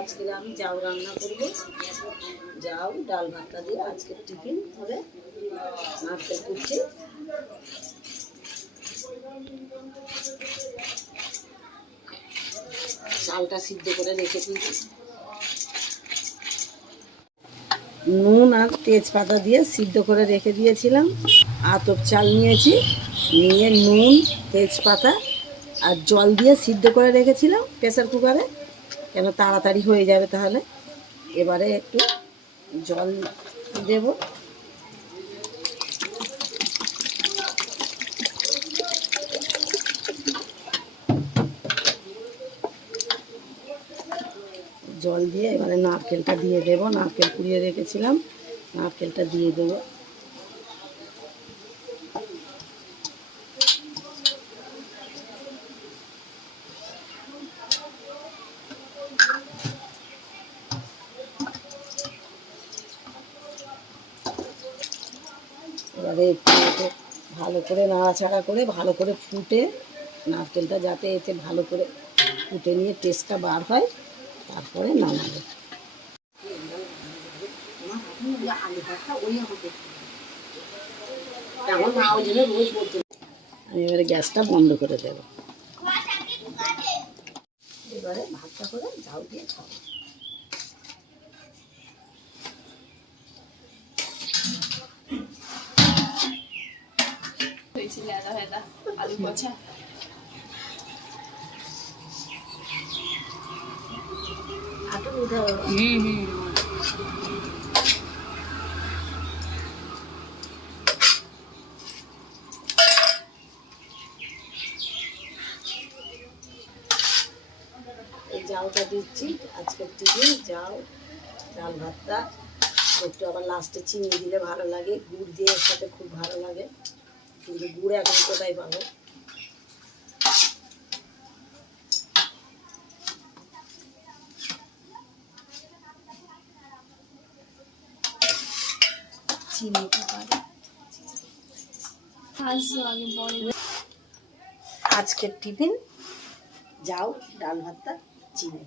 আজকে আমি জাউ রান্না করব। জাউ ডাল ভাতটা দিয়ে আজকে টিফিন হবে। নারকেল কুচি, চালটা সিদ্ধ করে রেখে দিয়েছি, নুন আর তেজপাতা দিয়ে সিদ্ধ করে রেখে দিয়েছিলাম। আতপ চাল নিয়েছি, নিয়ে নুন তেজপাতা আর জল দিয়ে সিদ্ধ করে রেখেছিলাম প্রেসার কুকারে, কেন তাড়াতাড়ি হয়ে যাবে তাহলে। এবারে একটু জল দেব, জল দিয়ে এবারে নারকেলটা দিয়ে দেবো। নারকেল কুড়িয়ে রেখেছিলাম, নারকেলটা দিয়ে দেবো। এবারে একটু ভালো করে নাড়াচাড়া করে ভালো করে ফুটে, নারকেলটা যাতে এতে ভালো করে ফুটে নিয়ে টেস্টটা বার হয়, তারপরে নামাবে। আমি এবারে গ্যাসটা বন্ধ করে দেবো। এবারে ভাতটা করে ঝাউ দিয়ে খাবো। আলু পচা আটু উঠাও। এই জাউটা দিচ্ছি আজকের টিফিন, জাউ ডাল ভাতটা। একটু আবার লাস্টে চিনি দিলে ভালো লাগে, গুড় দিয়ে এর সাথে খুব ভালো লাগে, কিন্তু গুড় এখন কোথায় পাবো। আজকের টিফিন জাউ ডাল ভাতটা চিনি।